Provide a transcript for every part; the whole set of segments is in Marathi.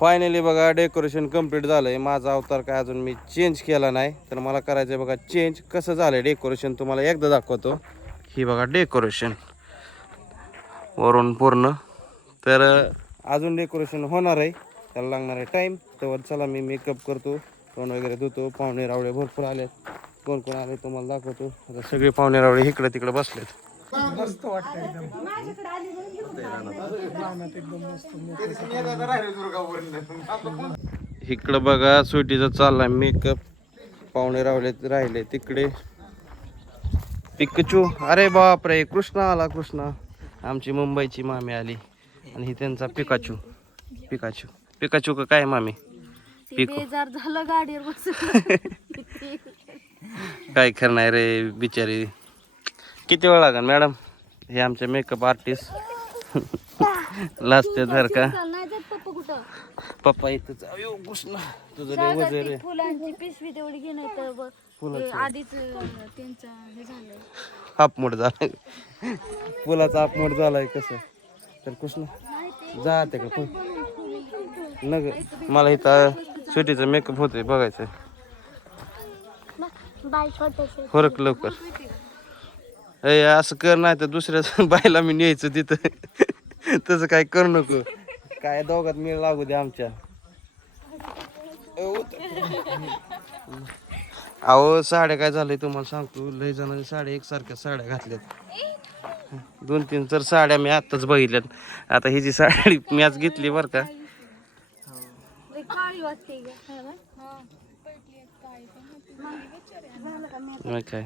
फायनली बघा डेकोरेशन कंप्लीट झालंय. माझा अवतार काय अजून मी चेंज केला नाही, तर मला करायचं आहे बघा चेंज. कसं झालंय डेकोरेशन तुम्हाला एकदा दाखवतो. ही बघा डेकोरेशन वरून पूर्ण. तर अजून डेकोरेशन होणार आहे, त्याला लागणार आहे टाईम. तर चला मी मेकअप करतो, तोंड वगैरे धुतो. पाहुणे रावळे भरपूर आलेत. कोण कोण आले तुम्हाला दाखवतो. आता सगळे पाहुणे रावळे इकडे तिकडे बसलेत. मस्त वाटतं इकडं बघा सुटीचा चाललाय मेकअप. पाहुणे राहिले तिकडे. पिकचू, अरे बापरे, कृष्णा आला. कृष्णा आमची मुंबईची मामी आली आणि ही त्यांचा पिकाचू. पिकाचू का काय मामी? झालं गाडीवर बसून. काय करणार रे बिचारी. किती वेळ लागेल मॅडम? हे आमचे मेकअप आर्टिस्ट लाजते धर का. पप्पा इथं कृष्णा तुझं लय वजन रे. फुलांची पिशवी तेवढी घेऊन आधीच त्यांचं हे झालं. हापमोड झालाय, फुलाचा हापमोड झालाय. कसं तर कृष्णा जाते का नग. मला इथं सुटीचं मेकअप होतोय बघायचं. फरक लवकर ए असं कर, नाही तर दुसऱ्या बायला मी न्यायचं तिथं. तसं काय करू नको. काय दोघात मेळ लागू दे आमच्या. अहो साड्या काय झालंय तुम्हाला सांगतो. लय जणांनी साड्या एकसारख्या साड्या घातल्यात. 2-3 तर साड्या मी आत्ताच बघितल्यात. आता ही जी साडी मी आज घेतली बरं का. मग काय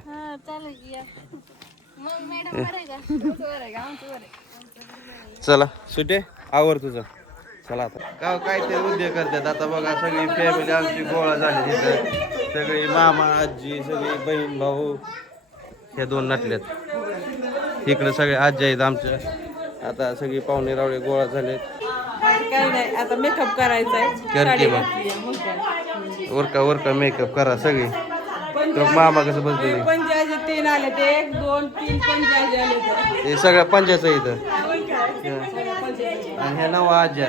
चला सुटे आवर तुझं. चला आता काहीतरी उद्योग करतात. आता बघा सगळी फॅमिली आमची गोळा झाली तिथं. सगळी मामा आजी सगळी बहीण भाऊ हे 2 नटल्यात. इकडे सगळे आजी आहेत आमच्या. आता सगळी पाहुणे रावळे गोळा झालेत. काय नाही आता मेकअप करायचा आहे. कर की मग वरका मेकअप करा सगळी. तो मामा कसं बसले पंचायत 3 आले ते 1 2 3 पंचायत आले ते सगळ्या पंचायत इथं. आणि ह्या नवा आज्या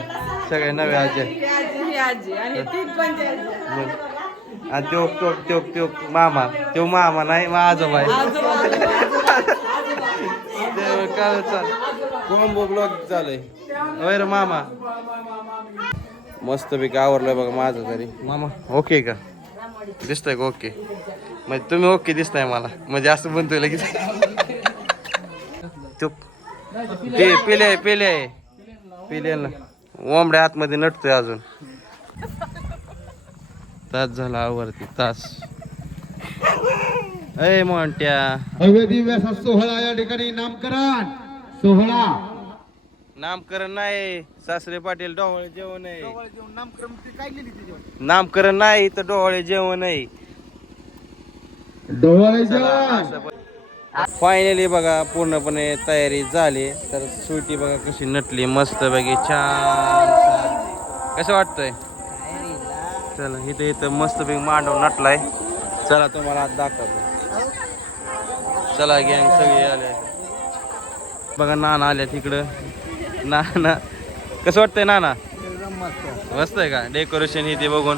सगळ्या नव्या आज्या. ही आजी आणि 3 पंचायत. आणि त्यो मामा. त्यो मामा नाही मग आजोबा आहे. काय चाल कोंबो ब्लॉग चालय होय रे मामा. मस्त पैकी आवरलंय बघा माझं तरी. मामा ओके का दिसतंय का? ओके म्हणजे तुम्ही ओके दिसताय मला. म्हणजे असं म्हणतोय लगेच. पेले ना ओंबड्या आतमध्ये नटतोय अजून. तास झाला आवरती तास. अय मोंट्या दिव्य सोहळा या ठिकाणी नामकरण सोहळा. नामकरण नाही सासरे पाटील डोहाळे जेवण आहे. नामकरण नाही तर डोहाळे जेवण आहे. फायनली बघा पूर्णपणे तयारी झाली. तर सुटी बघा कशी नटली मस्त पैकी छान. कसं वाटतंय? चला इथं मस्त पैकी मांडव नटलाय. चला तुम्हाला आज दाखवतो. चला गँग सगळे आले बघा. नाना आल्या तिकडं. नाना कसं वाटतंय नाना? मस्त आहे का डेकोरेशन इथे बघून?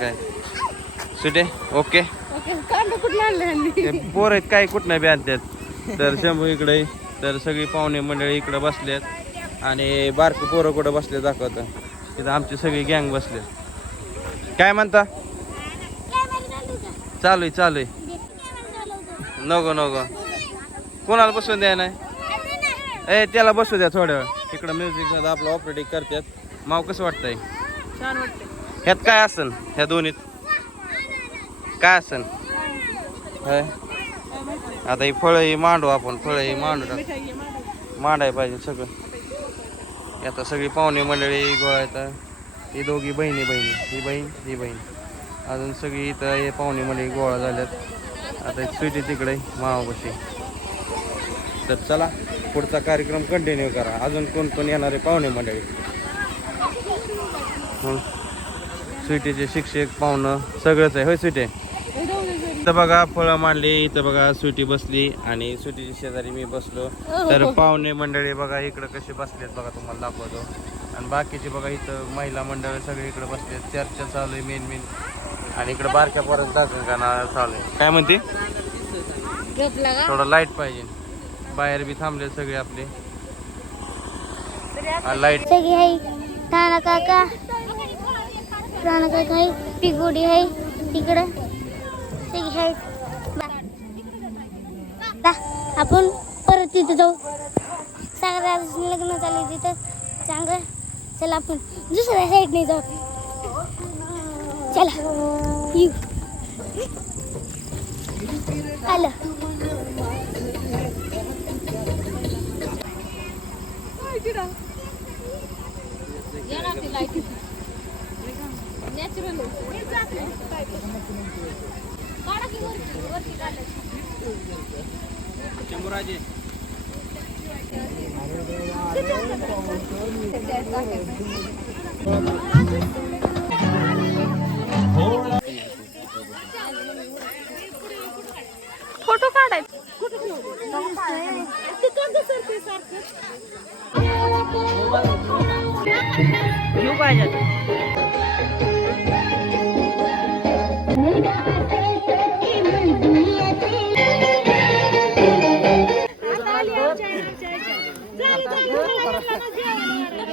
काय सुटे ओके. पोर आहेत काय कुठं नाही आणतात. तर शंभू इकडे. तर सगळी पाहुणे मंडळी इकडे बसलेत आणि बारकी पोरं कुठं बसले दाखवतं. तिथं आमची सगळी गँग बसले. काय म्हणता? चालू आहे. नको कोणाला बसून द्या नाही. त्याला बसू द्या थोड्या वेळ. इकडं म्युझिक आपलं ऑपरेटिंग करतात. माव कसं वाटतंय? छान वाटते. ह्यात काय असन? ह्या दोन्हीत काय असन? आता ही फळं ही मांडू आपण. मांडाय पाहिजे सगळं. आता सगळी पाहुणे मंडळी गोळा येतात. ही दोघी बहिणी ही बहीण अजून सगळी इथं हे पाहुणे मंडळी गोळा झाल्यात. आता स्वीटी तिकडे मावापाशी. तर चला पुढचा कार्यक्रम कंटिन्यू करा. अजून कोण येणारे पाहुणे मंडळी. स्वीटीचे शिक्षक पाहुणं सगळंच आहे होय स्वीटी. इथं बघा फळं मांडली. इथं बघा स्वीटी बसली आणि स्वीटीच्या शेजारी मी बसलो. तर पाहुणे मंडळी बघा इकडं कशी बसलेत बघा तुम्हाला दाखवतो. आणि बाकीचे बघा इथं महिला मंडळ सगळे इकडे बसले, चर्चा चालू आहे मेन आणि इकडे बारक्या परत गाणं चालू आहे. काय म्हणते? थोडं लाईट पाहिजे. बाहेर बी थांबले सगळे आपले लाईट. सगळी आहे राणा काका आहे, पिगुडी आहे तिकडं सगळी आहे. आपण परत तिथं जाऊ. सागरात लग्न चालू तिथं चांगलं. चला आपण दुसऱ्या साईडने जाऊ. चला येऊ. आलं. शंभूराजे फोटो काढायचे.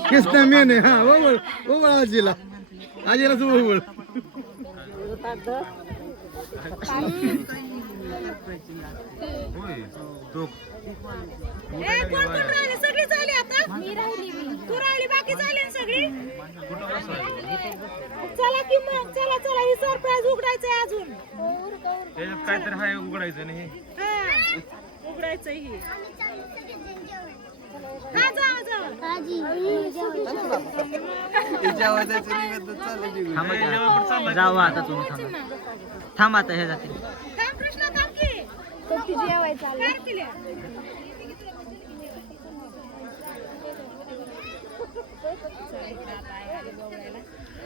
कृष्णा मेन आहे. हा ओवळ ओवळ आजीला आजीलाच ओवळ. सगळी झाली आता. तू राहिली बाकी झाली ना सगळी. चला की मग चला चला ही सरप्राईज उघडायचंय अजून. काहीतरी हाय उघडायचं नाही. उघडायचं ही. हा जाऊ जाऊ आता तुम्ही थांबा आता हे जातील. कृष्णा थांब की. काय केलं?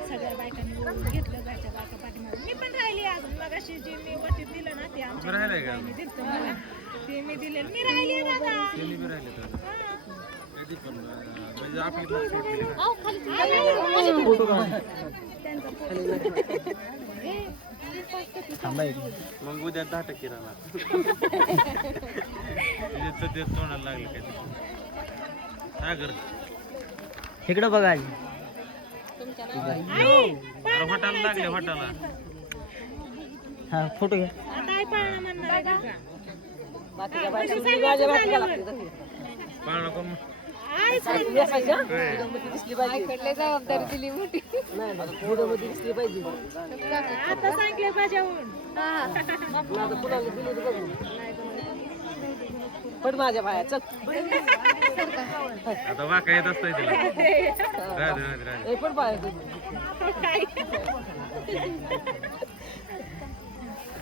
सगळ्या बायकांनी घेतलं जायच्या बायका पाठीमागे. मी पण राहिली अजून मगाशी जी मी वटीत दिलं ना ते आमच्या दिलं मला. ते मी दिलेलं मी राहिली दादा. मग उद्या 10% राहणार. तोंडाला लागलं काय सागर इकडं बघा आजी. हॉटाला लागले हॉटाला. हा फोटो घ्या. काय पाळणं म्हणणार आहे का? पाळणं कोण जबाबदारी दिली मोठी. आता सांगले माझ्याहून. पण माझ्या बाया चल. आता वाका येत असतोय तिला. पण बाया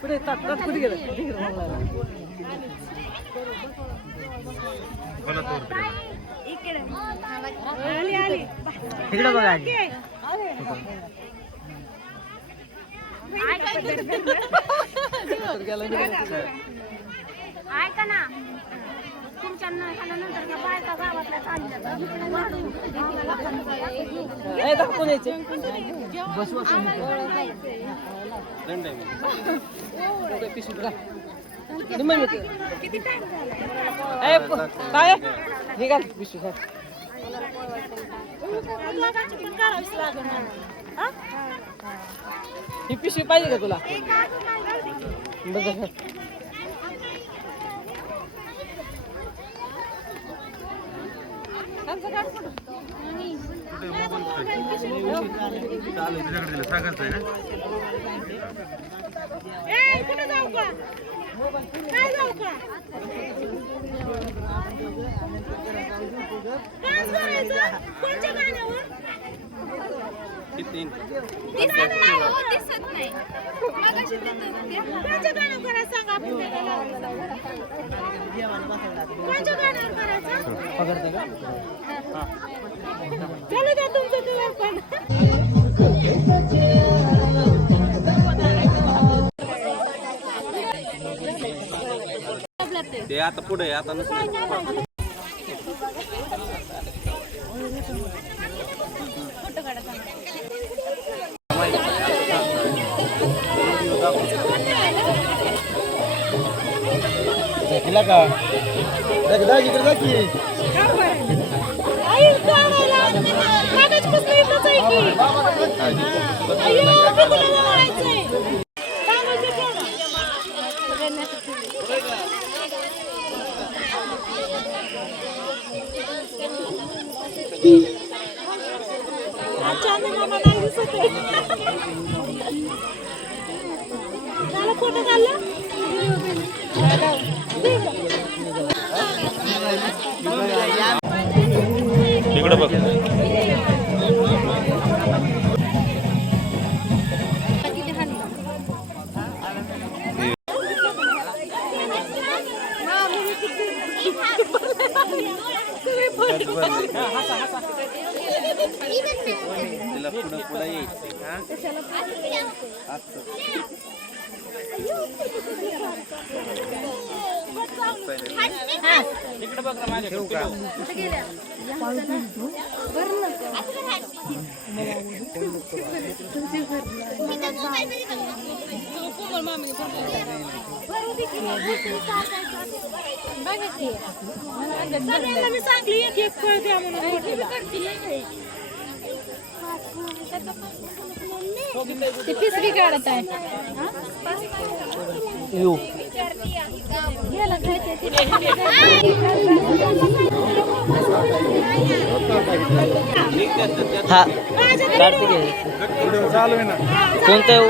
पुढे ताकद कुठे गेलं. इकडे बघा आजी. ऐका ना तुमच्या नंतर त्या बायका गावातल्या चालल्या दाखवून यायचे. दंड आहे. किती टाइम झाला? काय निघाल पिशवी. पण करावीच लागेल मला. हा? ही पिशवी पाहिजे का तुला? बघ कुठे जाऊ का? काय जाऊ का? डान्स करायचं? कोणत्या गाण्यावर? दिसत नाही. कोणत्या गाण्यावर करायचं सांगा आपण त्याला. कोणत्या गाण्यावर करायचं? चलू द्या तुमचं तुला पण. ते आता पुढे आता नसतं. तिला का इकडे जा की आई काढायला कागद पुस्तक इकडंच आहे की. अय्यो, मी तुला बोलायचंय. कागद इकडे ठेव. अच्छा, मी मामा नाही दिसत आहे. झालं, फोटो काढला? तिकडे बघ. तिला पुढं पुढं यायचं हा? इकडे बघ ना माझ्याकडे का? सगळ्यांना मी सांगली एक एक फळ द्या म्हणून मोठीला. ती पिसरी काढत आहे. हा चालू आहे ना कोणतं